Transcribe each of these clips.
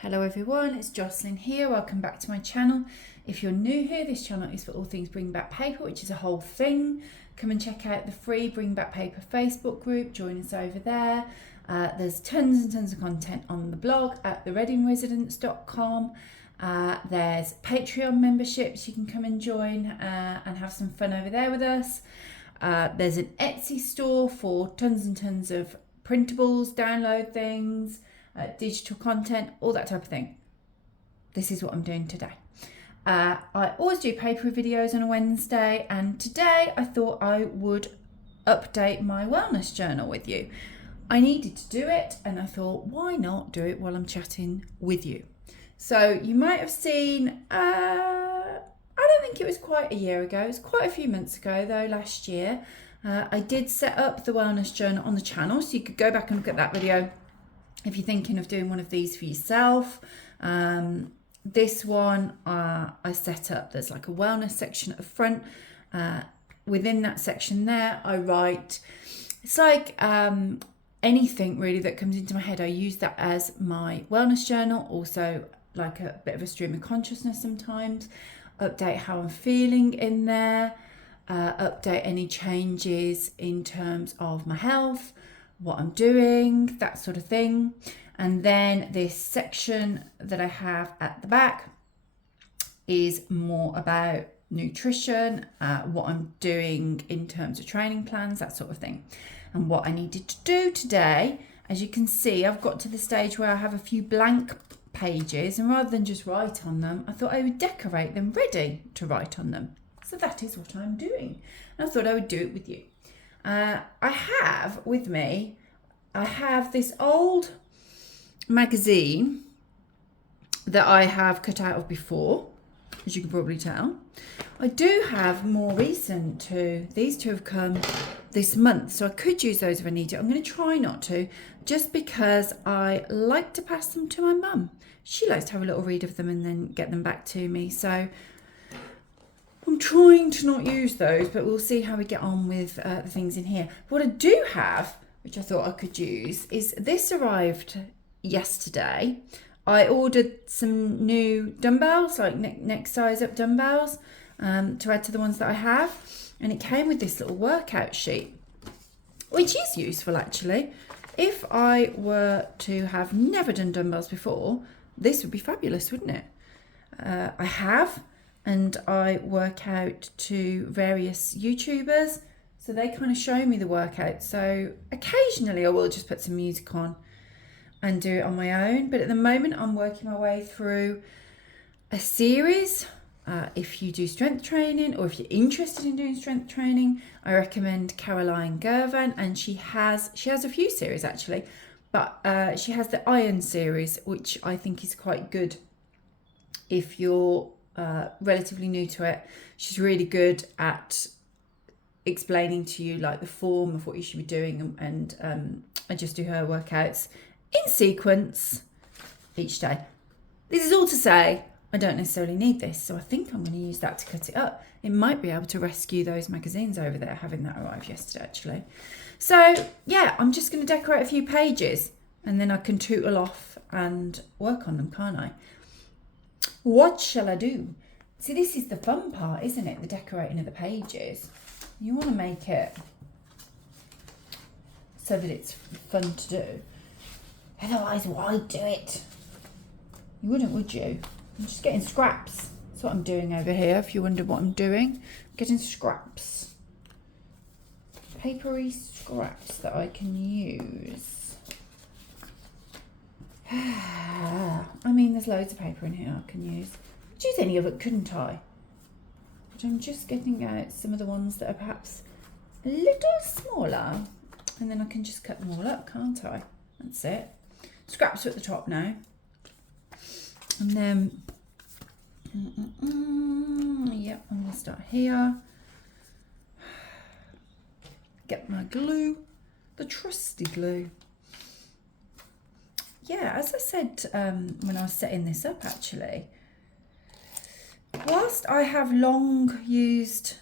Hello everyone, it's Jocelyn here. Welcome back to my channel. If you're new here, this channel is for all things Bring Back Paper, which is a whole thing. Come and check out the free Bring Back Paper Facebook group. Join us over there. There's tons and tons of content on the blog at thereadingresidence.com. There's Patreon memberships you can come and join and have some fun over there with us. There's an Etsy store for tons and tons of printables, download things, digital content, all that type of thing. This is what I'm doing today. I always do paper videos on a Wednesday, and today I thought I would update my wellness journal with you. I needed to do it, and I thought, why not do it while I'm chatting with you? So you might have seen, I don't think it was quite a year ago, it was quite a few months ago though, last year. I did set up the wellness journal on the channel, so you could go back and look at that video if you're thinking of doing one of these for yourself. This one I set up, there's like a wellness section at the front. Within that section there, I write, it's like anything really that comes into my head. I use that as my wellness journal, also like a bit of a stream of consciousness sometimes. Update how I'm feeling in there, update any changes in terms of my health, what I'm doing, that sort of thing. And then this section that I have at the back is more about nutrition, what I'm doing in terms of training plans, that sort of thing. And what I needed to do today, as you can see, I've got to the stage where I have a few blank pages, and rather than just write on them, I thought I would decorate them ready to write on them. So that is what I'm doing. And I thought I would do it with you. I have with me, I have this old magazine that I have cut out of before, as you can probably tell. I do have more recent too. These two have come this month, so I could use those if I need to. I'm going to try not to, just because I like to pass them to my mum. She likes to have a little read of them and then get them back to me. So I'm trying to not use those, but we'll see how we get on with the things in here. What I do have, which I thought I could use, is this arrived yesterday. I ordered some new dumbbells, like next size up dumbbells, to add to the ones that I have. And it came with this little workout sheet, which is useful actually. If I were to have never done dumbbells before, this would be fabulous, wouldn't it? I have. And I work out to various YouTubers, so they kind of show me the workout. So occasionally I will just put some music on and do it on my own. But at the moment I'm working my way through a series. If you do strength training, or if you're interested in doing strength training, I recommend Caroline Gervan, and she has a few series actually, but she has the Iron series, which I think is quite good if you're relatively new to it. She's really good at explaining to you like the form of what you should be doing, and I just do her workouts in sequence each day. This is all to say I don't necessarily need this, so I think I'm going to use that to cut it up. It might be able to rescue those magazines over there, having that arrive yesterday actually. So yeah, I'm just going to decorate a few pages and then I can tootle off and work on them, can't I? What shall I do? See, this is the fun part, isn't it? The decorating of the pages. You want to make it so that it's fun to do. Otherwise, why do it? You wouldn't, would you? I'm just getting scraps. That's what I'm doing over here, if you wonder what I'm doing. I'm getting scraps. Papery scraps that I can use. I mean, there's loads of paper in here I can use. I'd use any of it, couldn't I? But I'm just getting out some of the ones that are perhaps a little smaller. And then I can just cut them all up, can't I? That's it. Scraps are at the top now. And then, yep, I'm going to start here. Get my glue, the trusty glue. Yeah, as I said when I was setting this up actually, whilst I have long used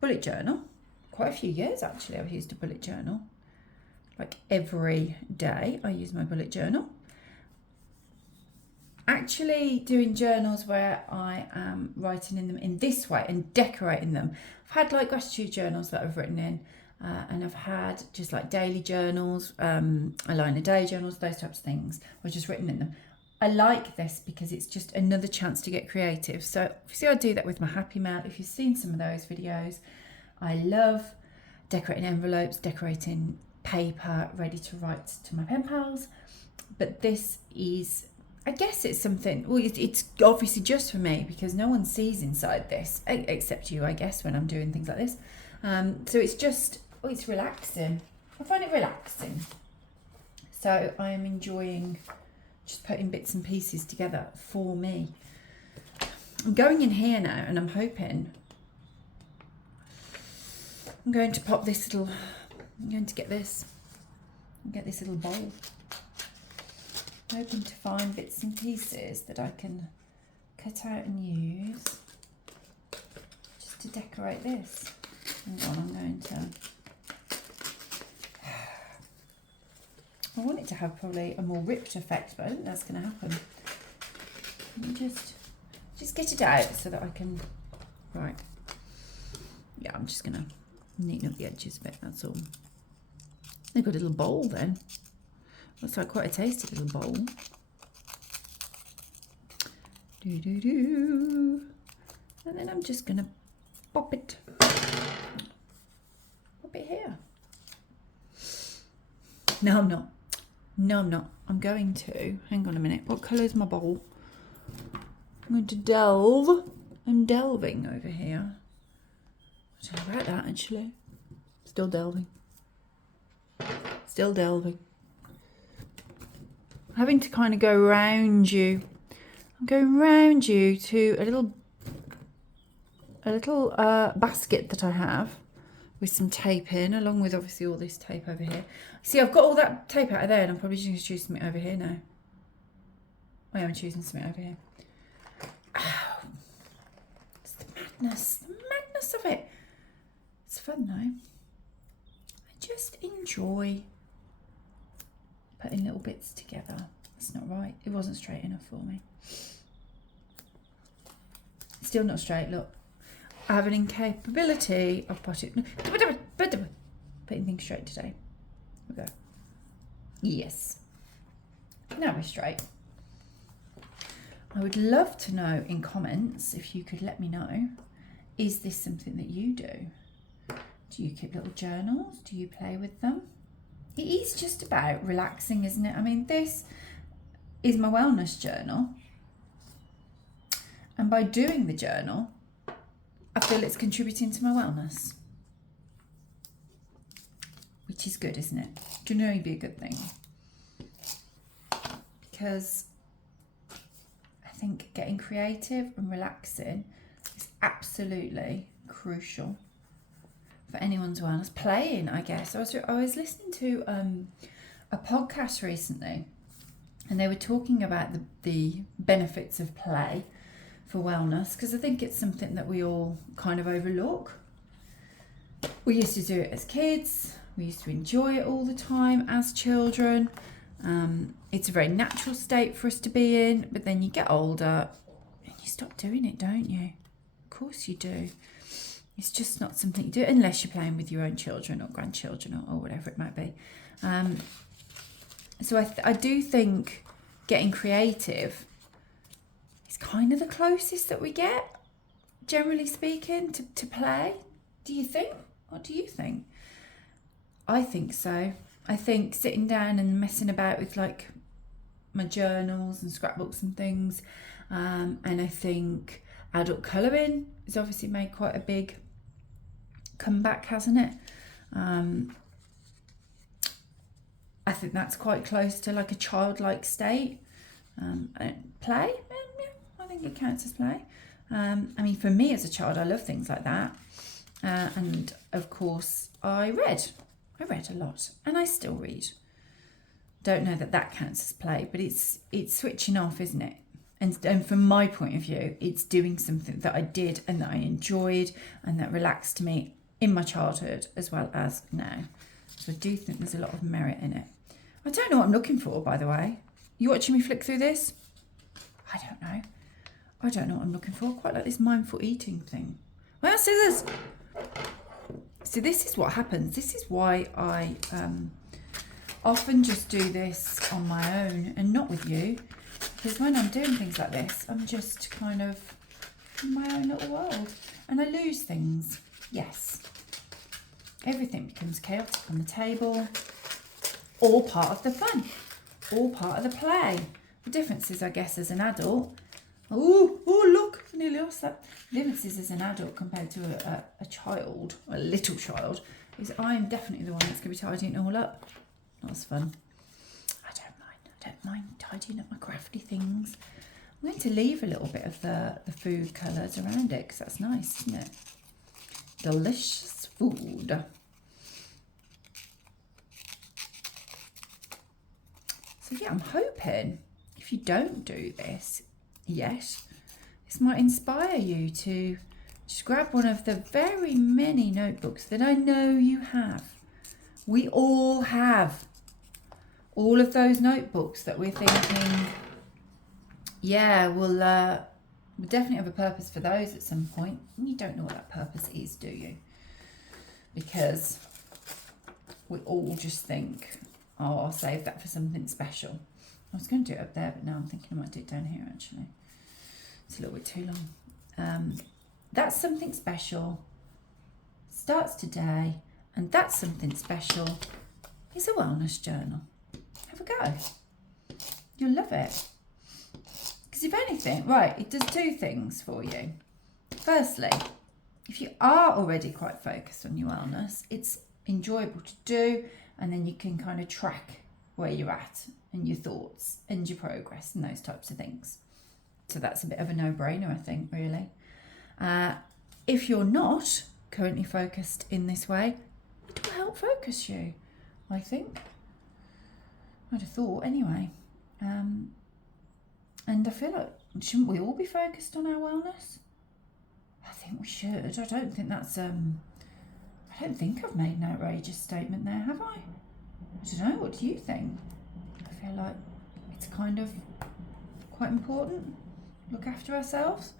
bullet journal, quite a few years actually I've used a bullet journal, like every day I use my bullet journal. actually doing journals where I am writing in them in this way and decorating them. I've had like gratitude journals that I've written in, and I've had just like daily journals, a line a day journals, those types of things. I've just written in them. I like this because it's just another chance to get creative. So obviously I do that with my Happy Mail. If you've seen some of those videos, I love decorating envelopes, decorating paper, ready to write to my pen pals. But this is, I guess it's something, well, it's obviously just for me because no one sees inside this, except you, I guess, when I'm doing things like this. So it's just, it's relaxing. I find it relaxing. So I am enjoying just putting bits and pieces together for me. I'm going in here now and I'm hoping, I'm going to pop this little, I'm going to get this little bowl. I'm hoping to find bits and pieces that I can cut out and use just to decorate this. Hang on, I'm going to, I want it to have probably a more ripped effect, but I don't think that's going to happen. Let me just get it out so that I can, right. Yeah, I'm just going to neaten up the edges a bit, that's all. They've got a little bowl then. Looks like quite a tasty little bowl. And then I'm just going to pop it here. No, I'm not. No, I'm not. I'm going to, hang on a minute. What colour is my bowl? I'm going to delve. I'm delving over here. I don't know about that actually. Still delving. Still delving. Having to kind of go around you. I'm going around you to a little basket that I have with some tape in, along with obviously all this tape over here. See, I've got all that tape out of there and I'm probably just going to choose something over here now. I am choosing something over here. Oh, it's the madness of it. It's fun though. I just enjoy putting little bits together. That's not right. It wasn't straight enough for me. Still not straight, look. I have an incapability of putting things straight today. Here we go. Yes. Now we're straight. I would love to know in comments if you could let me know, is this something that you do? Do you keep little journals? Do you play with them? It is just about relaxing, isn't it? I mean, this is my wellness journal. And by doing the journal, I feel it's contributing to my wellness. Which is good, isn't it? Do you know it'd be a good thing? Because I think getting creative and relaxing is absolutely crucial for anyone's wellness. Playing, I guess. I was listening to a podcast recently, and they were talking about the benefits of play for wellness, because I think it's something that we all kind of overlook. We used to do it as kids. We used to enjoy it all the time as children. It's a very natural state for us to be in, but then you get older and you stop doing it, don't you? Of course you do. It's just not something you do unless you're playing with your own children or grandchildren or whatever it might be. So I do think getting creative is kind of the closest that we get, generally speaking, to play. Do you think? What do you think? I think so. I think sitting down and messing about with like my journals and scrapbooks and things, and I think adult colouring has obviously made quite a big comeback, hasn't it? I think that's quite close to like a childlike state. Play, yeah, I think it counts as play. I mean, for me as a child, I love things like that. And of course, I read a lot, and I still read. Don't know that counts as play, but it's switching off, isn't it? And from my point of view, it's doing something that I did and that I enjoyed and that relaxed me in my childhood as well as now. So I do think there's a lot of merit in it. I don't know what I'm looking for, by the way. You watching me flick through this? I don't know. I don't know what I'm looking for. I quite like this mindful eating thing. Well, scissors. So this is what happens. This is why I often just do this on my own and not with you. Because when I'm doing things like this, I'm just kind of in my own little world. And I lose things. Yes. Everything becomes chaotic on the table. All part of the fun. All part of the play. The difference is, I guess, as an adult. Oh, look, I nearly lost that. The difference is, as an adult compared to a child, a little child, is I'm definitely the one that's going to be tidying it all up. Not as fun. I don't mind tidying up my crafty things. I'm going to leave a little bit of the food colours around it because that's nice, isn't it? Delicious food. So yeah, I'm hoping if you don't do this yet, this might inspire you to just grab one of the very many notebooks that I know you have. We all have all of those notebooks that we're thinking, yeah, we'll definitely have a purpose for those at some point. And you don't know what that purpose is, do you? Because we all just think, oh, I'll save that for something special. I was going to do it up there, but now I'm thinking I might do it down here, actually. It's a little bit too long. That's something special. Starts today, and that's something special. It's a wellness journal. Have a go. You'll love it. Because if anything, right, it does two things for you. Firstly, if you are already quite focused on your wellness, it's enjoyable to do, and then you can kind of track where you're at and your thoughts and your progress and those types of things. So that's a bit of a no-brainer, I think, really. If you're not currently focused in this way, it will help focus you, I think. I'd have thought anyway. And I feel like, shouldn't we all be focused on our wellness? I think we should. I don't think that's, I don't think I've made an outrageous statement there, have I? I don't know, what do you think? I feel like it's kind of quite important. Look after ourselves.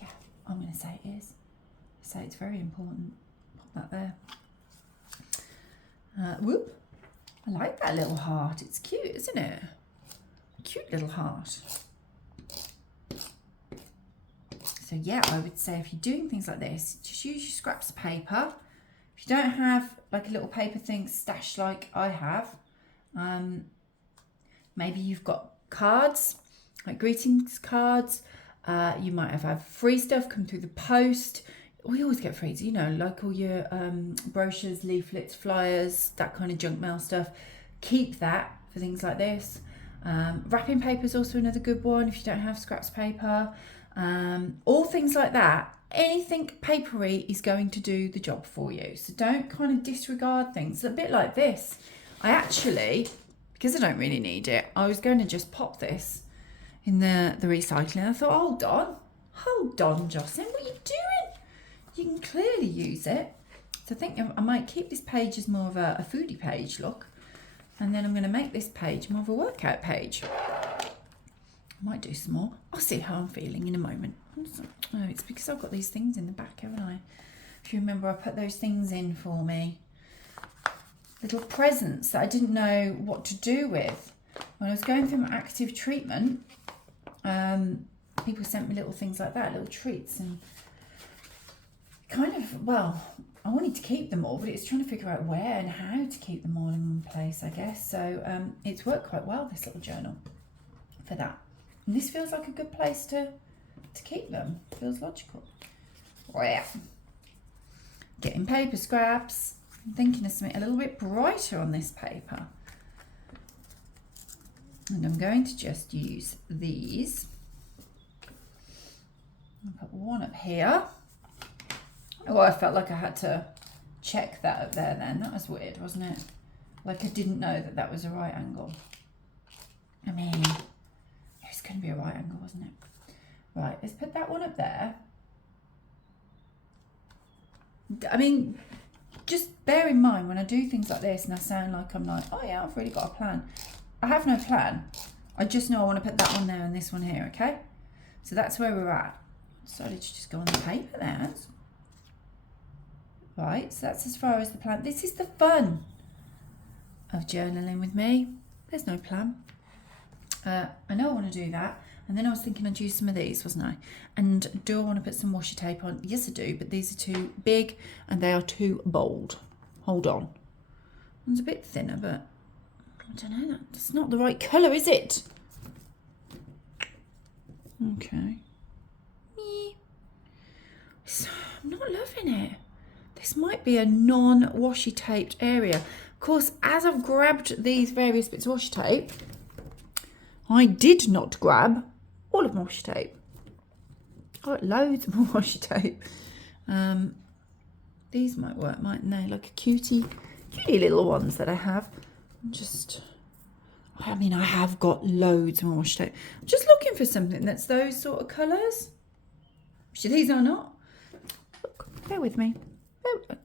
Yeah, I'm going to say it is. I say it's very important. Pop that there. Whoop. I like that little heart. It's cute, isn't it? Cute little heart. So yeah, I would say if you're doing things like this, just use your scraps of paper. If you don't have like a little paper thing stashed like I have, maybe you've got cards, like greetings cards. You might have had free stuff come through the post. We always get free, you know, like all your brochures, leaflets, flyers, that kind of junk mail stuff. Keep that for things like this. Wrapping paper is also another good one if you don't have scraps paper. All things like that. Anything papery is going to do the job for you. So don't kind of disregard things. A bit like this. I actually, because I don't really need it, I was going to just pop this in the recycling. I thought, hold on, Jocelyn, what are you doing? You can clearly use it. So I think I might keep this page as more of a foodie page, look. And then I'm going to make this page more of a workout page. I might do some more. I'll see how I'm feeling in a moment. Oh, it's because I've got these things in the back, haven't I? If you remember, I put those things in for me. Little presents that I didn't know what to do with. When I was going through my active treatment, people sent me little things like that, little treats. And kind of, well, I wanted to keep them all, but it's trying to figure out where and how to keep them all in one place, I guess. So it's worked quite well, this little journal, for that. And this feels like a good place to keep them. Feels logical. Yeah. Getting paper scraps. I'm thinking of something a little bit brighter on this paper. And I'm going to just use these. I'll put one up here. Oh, I felt like I had to check that up there then. That was weird, wasn't it? Like I didn't know that that was a right angle. I mean, it was going to be a right angle, wasn't it? Right, let's put that one up there. I mean, just bear in mind when I do things like this and I sound like I'm like, oh yeah, I've really got a plan. I have no plan. I just know I want to put that one there and this one here, okay? So that's where we're at. Decided to just go on the paper there. Right, so that's as far as the plan. This is the fun of journaling with me. There's no plan. I know I want to do that. And then I was thinking I'd use some of these, wasn't I? And do I want to put some washi tape on? Yes, I do, but these are too big and they are too bold. Hold on. One's a bit thinner, but I don't know. That's not the right colour, is it? Okay. I'm not loving it. This might be a non-washi taped area. Of course, as I've grabbed these various bits of washi tape, I did not grab all of my washi tape. I got loads of washi tape. These might work, mightn't they? Like a cutie little ones that I have. I mean, I have got loads more washi tape. I'm just looking for something that's those sort of colours. These are not. Look, bear with me.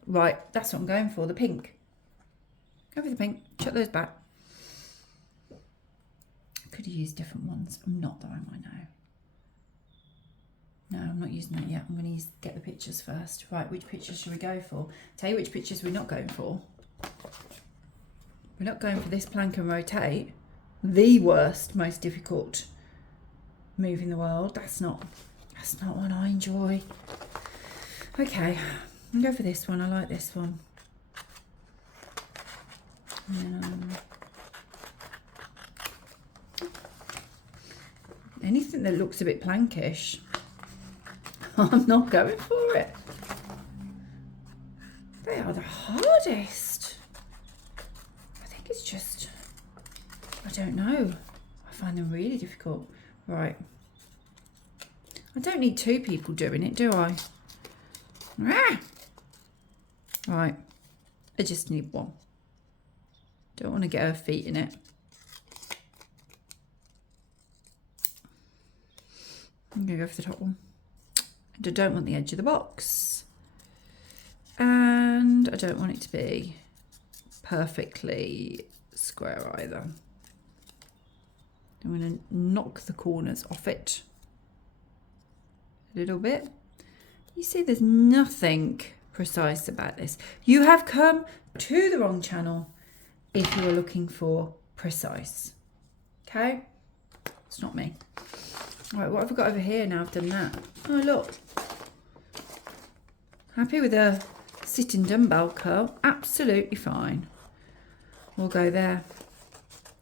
Right, that's what I'm going for, the pink. Go for the pink, chuck those back. Could have used different ones. I'm not though, am I now? No, I'm not using that yet. I'm going to get the pictures first. Right, which pictures should we go for? Tell you which pictures we're not going for. We're not going for this plank and rotate. The worst, most difficult move in the world. That's not what I enjoy. Okay, I'm going to go for this one. I like this one. Anything that looks a bit plankish, I'm not going for it. They are the hardest. I think it's just, I don't know. I find them really difficult. Right. I don't need two people doing it, do I? Ah! Right. I just need one. Don't want to get her feet in it. I'm going to go for the top one. And I don't want the edge of the box. And I don't want it to be perfectly square either. I'm going to knock the corners off it a little bit. You see, there's nothing precise about this. You have come to the wrong channel if you are looking for precise. Okay? It's not me. Right, what have I got over here now I've done that? Oh, look. Happy with a sitting dumbbell curl? Absolutely fine. We'll go there.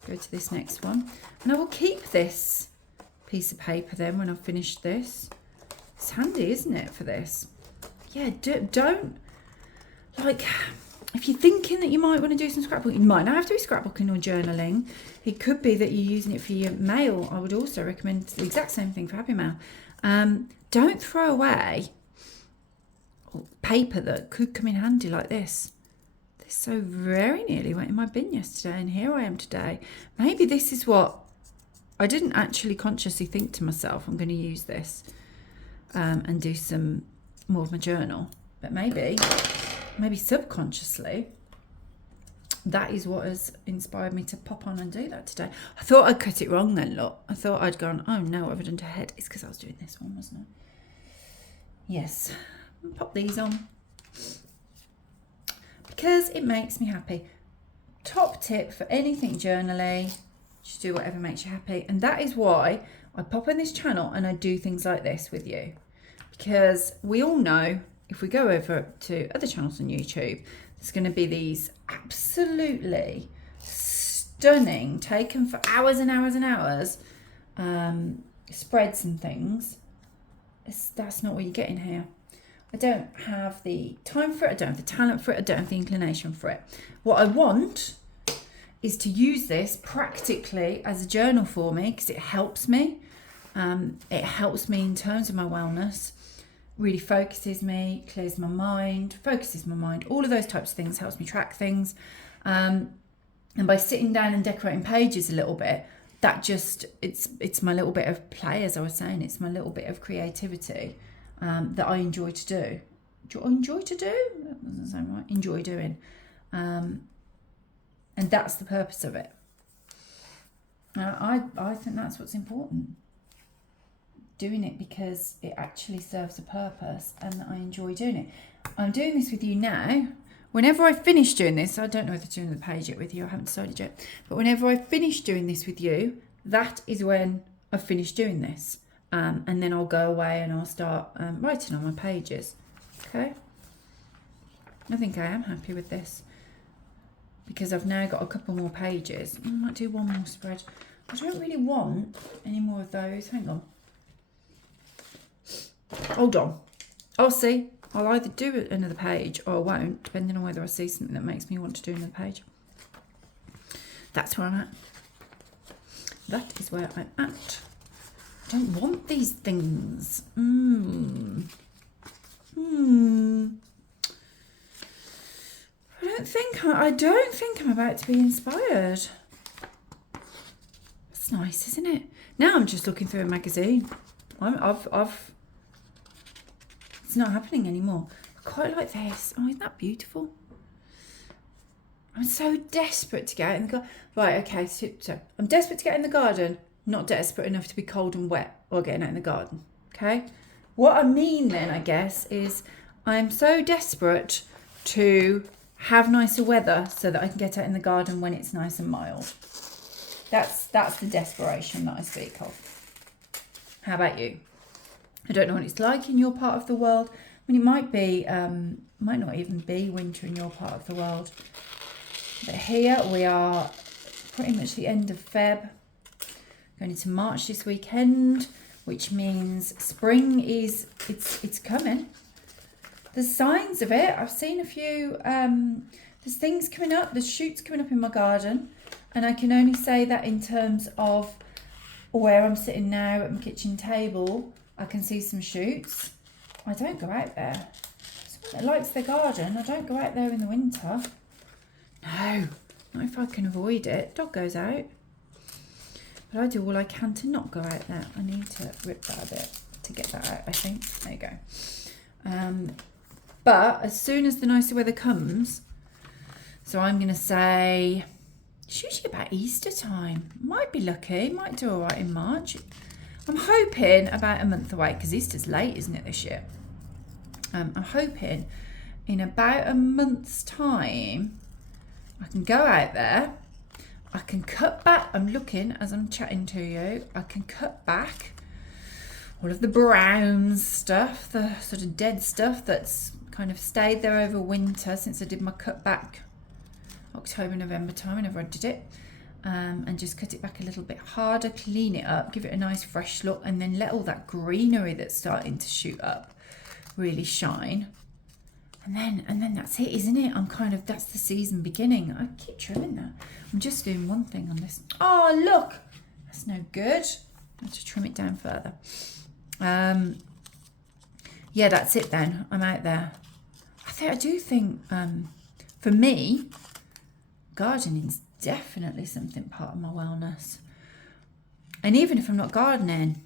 Go to this next one. And I will keep this piece of paper then when I've finished this. It's handy, isn't it, for this? Yeah, don't, like, if you're thinking that you might want to do some scrapbooking, you might not have to be scrapbooking or journaling. It could be that you're using it for your mail. I would also recommend the exact same thing for Happy Mail. Don't throw away paper that could come in handy like this. This so very nearly went in my bin yesterday, and here I am today. Maybe this is what I didn't actually consciously think to myself, I'm going to use this and do some more of my journal. But maybe subconsciously, that is what has inspired me to pop on and do that today. I thought I'd cut it wrong then, look. I thought I'd gone, oh no, what have I done to head? It's because I was doing this one, wasn't it? Yes. Pop these on. Because it makes me happy. Top tip for anything journaling, just do whatever makes you happy. And that is why I pop on this channel and I do things like this with you. Because we all know, if we go over to other channels on YouTube, there's going to be these absolutely stunning, taken for hours and hours and hours, spreads and things. That's not what you get in here. I don't have the time for it, I don't have the talent for it, I don't have the inclination for it. What I want is to use this practically as a journal for me, because it helps me. It helps me in terms of my wellness. Really focuses me, clears my mind, focuses my mind, all of those types of things, helps me track things. And by sitting down and decorating pages a little bit, that just, it's my little bit of play, as I was saying, it's my little bit of creativity that I enjoy to do. Enjoy to do? That doesn't sound right. Enjoy doing. And that's the purpose of it. I think that's what's important. Doing it because it actually serves a purpose and I enjoy doing it. I'm doing this with you now. Whenever I finish doing this, I don't know whether to do the page it with you, I haven't decided yet. But whenever I finish doing this with you, that is when I've finished doing this. And then I'll go away and I'll start writing on my pages. Okay? I think I am happy with this. Because I've now got a couple more pages. I might do one more spread. I don't really want any more of those. Hang on. Hold on. I'll see. I'll either do another page or I won't, depending on whether I see something that makes me want to do another page. That's where I'm at. That is where I'm at. I don't want these things. I don't think I'm about to be inspired. It's nice, isn't it? Now I'm just looking through a magazine. It's not happening anymore. I quite like this. Oh, isn't that beautiful? I'm so desperate to get out in the garden. Right, okay, so I'm desperate to get in the garden, not desperate enough to be cold and wet or getting out in the garden, okay? What I mean then, I guess, is I'm so desperate to have nicer weather so that I can get out in the garden when it's nice and mild. That's the desperation that I speak of. How about you? I don't know what it's like in your part of the world. I mean, it might be, might not even be winter in your part of the world. But here we are pretty much the end of Feb, going into March this weekend, which means spring is, it's coming. There's signs of it. I've seen a few, there's things coming up, there's shoots coming up in my garden. And I can only say that in terms of where I'm sitting now at my kitchen table. I can see some shoots. I don't go out there. Someone that likes their garden, I don't go out there in the winter. No, not if I can avoid it. Dog goes out. But I do all I can to not go out there. I need to rip that a bit to get that out, I think. There you go. But as soon as the nicer weather comes, so I'm going to say, it's usually about Easter time. Might be lucky, might do all right in March. I'm hoping about a month away, because Easter's late, isn't it, this year? I'm hoping in about a month's time, I can go out there, I can cut back, I'm looking as I'm chatting to you, I can cut back all of the brown stuff, the sort of dead stuff that's kind of stayed there over winter since I did my cut back October, November time, whenever I did it. And just cut it back a little bit harder, clean it up, give it a nice fresh look, and then let all that greenery that's starting to shoot up really shine. And then that's it, isn't it? That's the season beginning. I keep trimming that. I'm just doing one thing on this. Oh, look, that's no good. I have to trim it down further. Yeah, that's it then. I'm out there. I do think, for me, gardening's definitely something part of my wellness. And even if I'm not gardening,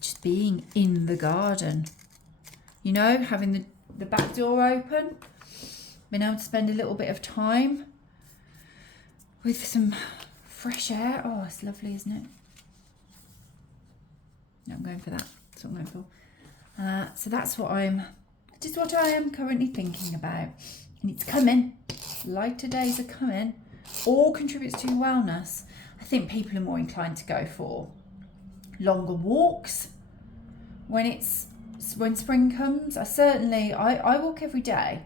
just being in the garden, you know, having the back door open, being able to spend a little bit of time with some fresh air. Oh, it's lovely, isn't it? No, I'm going for that. That's what I'm going for. So that's what I am currently thinking about. And it's coming. Lighter days are coming. All contributes to your wellness. I think people are more inclined to go for longer walks when spring comes. I walk every day.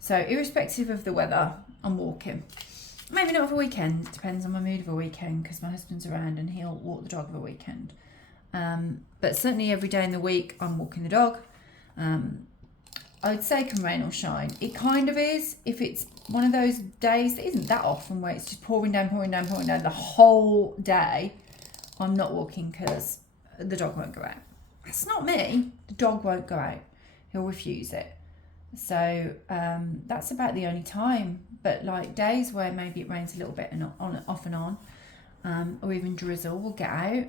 So irrespective of the weather, I'm walking. Maybe not of a weekend. It depends on my mood of a weekend, because my husband's around and he'll walk the dog of a weekend. But certainly every day in the week, I'm walking the dog. I would say come rain or shine. It kind of is. If it's one of those days that isn't that often where it's just pouring down the whole day, I'm not walking because the dog won't go out. That's not me. The dog won't go out. He'll refuse it. So that's about the only time. But like days where maybe it rains a little bit and off and on, or even drizzle, we'll get out.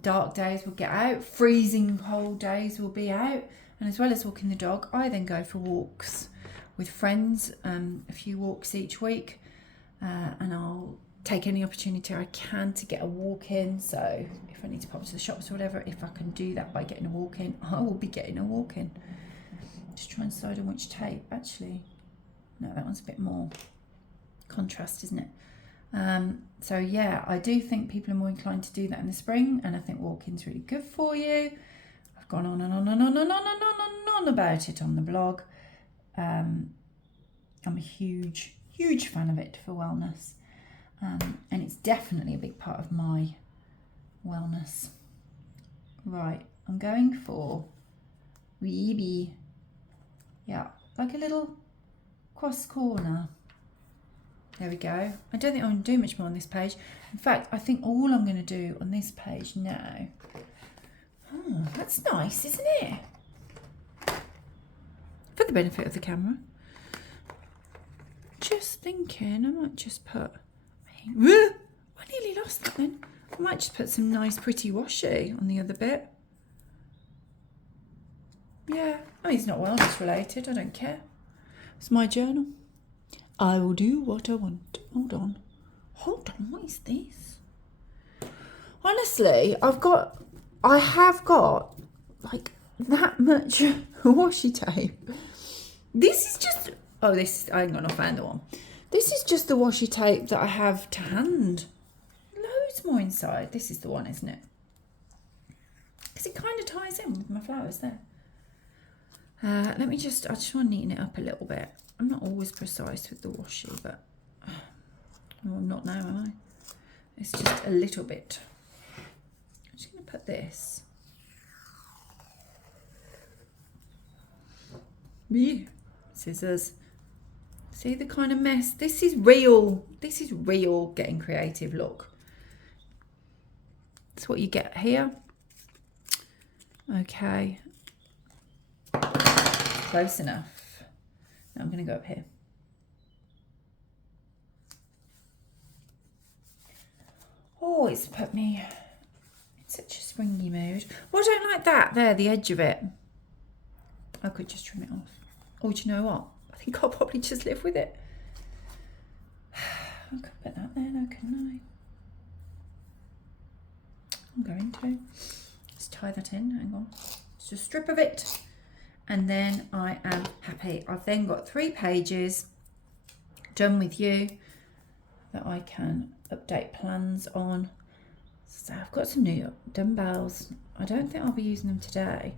Dark days we'll get out. Freezing cold days we'll be out. And as well as walking the dog, I then go for walks with friends, a few walks each week. And I'll take any opportunity I can to get a walk in. So if I need to pop to the shops or whatever, if I can do that by getting a walk in, I will be getting a walk in. Just try and decide on which tape. Actually, no, that one's a bit more contrast, isn't it? So yeah, I do think people are more inclined to do that in the spring, and I think walk-in's really good for you. I've gone on and on and on and on and on and on about it on the blog. I'm a huge fan of it for wellness, and it's definitely a big part of my wellness. Right, I'm going for Weeby. Yeah, like a little cross corner. There we go. I don't think I'm going to do much more on this page. In fact, I think all I'm going to do on this page now... Oh, that's nice, isn't it? For the benefit of the camera. Just thinking, I might just put... I nearly lost that then. I might just put some nice pretty washi on the other bit. Yeah, I mean, it's not wellness related. I don't care. It's my journal. I will do what I want. Hold on, what is this? Honestly, I have got like that much washi tape. This is just, I ain't got enough found the one. This is just the washi tape that I have to hand. Loads more inside. This is the one, isn't it? Because it kind of ties in with my flowers there. I just want to neaten it up a little bit. I'm not always precise with the washi, but I'm not now, am I? It's just a little bit. I'm just going to put this. Scissors. See the kind of mess? This is real. This is real getting creative, look. That's what you get here. Okay. Close enough. Now I'm going to go up here. Oh, it's put me in such a springy mood. Well, I don't like that there, the edge of it. I could just trim it off. Oh, do you know what? I think I'll probably just live with it. I could put that there though, couldn't I? I'm going to. Let's tie that in. Hang on. Just a strip of it. And then I am happy. I've then got 3 pages done with you that I can update plans on. So I've got some new dumbbells. I don't think I'll be using them today.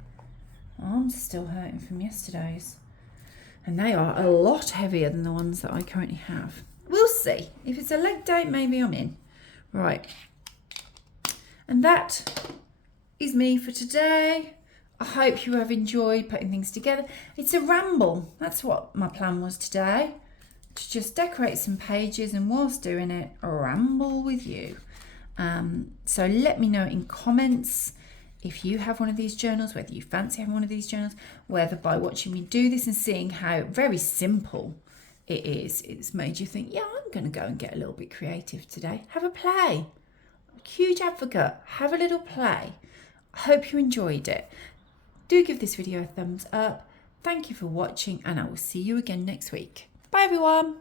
My arms are still hurting from yesterday's. And they are a lot heavier than the ones that I currently have. We'll see. If it's a leg day, maybe I'm in. Right. And that is me for today. I hope you have enjoyed putting things together. It's a ramble. That's what my plan was today. To just decorate some pages and whilst doing it, ramble with you. So let me know in comments if you have one of these journals, whether you fancy having one of these journals, whether by watching me do this and seeing how very simple it is, it's made you think, yeah, I'm going to go and get a little bit creative today. Have a play. Huge advocate. Have a little play. I hope you enjoyed it. Do give this video a thumbs up. Thank you for watching, and I will see you again next week. Bye everyone.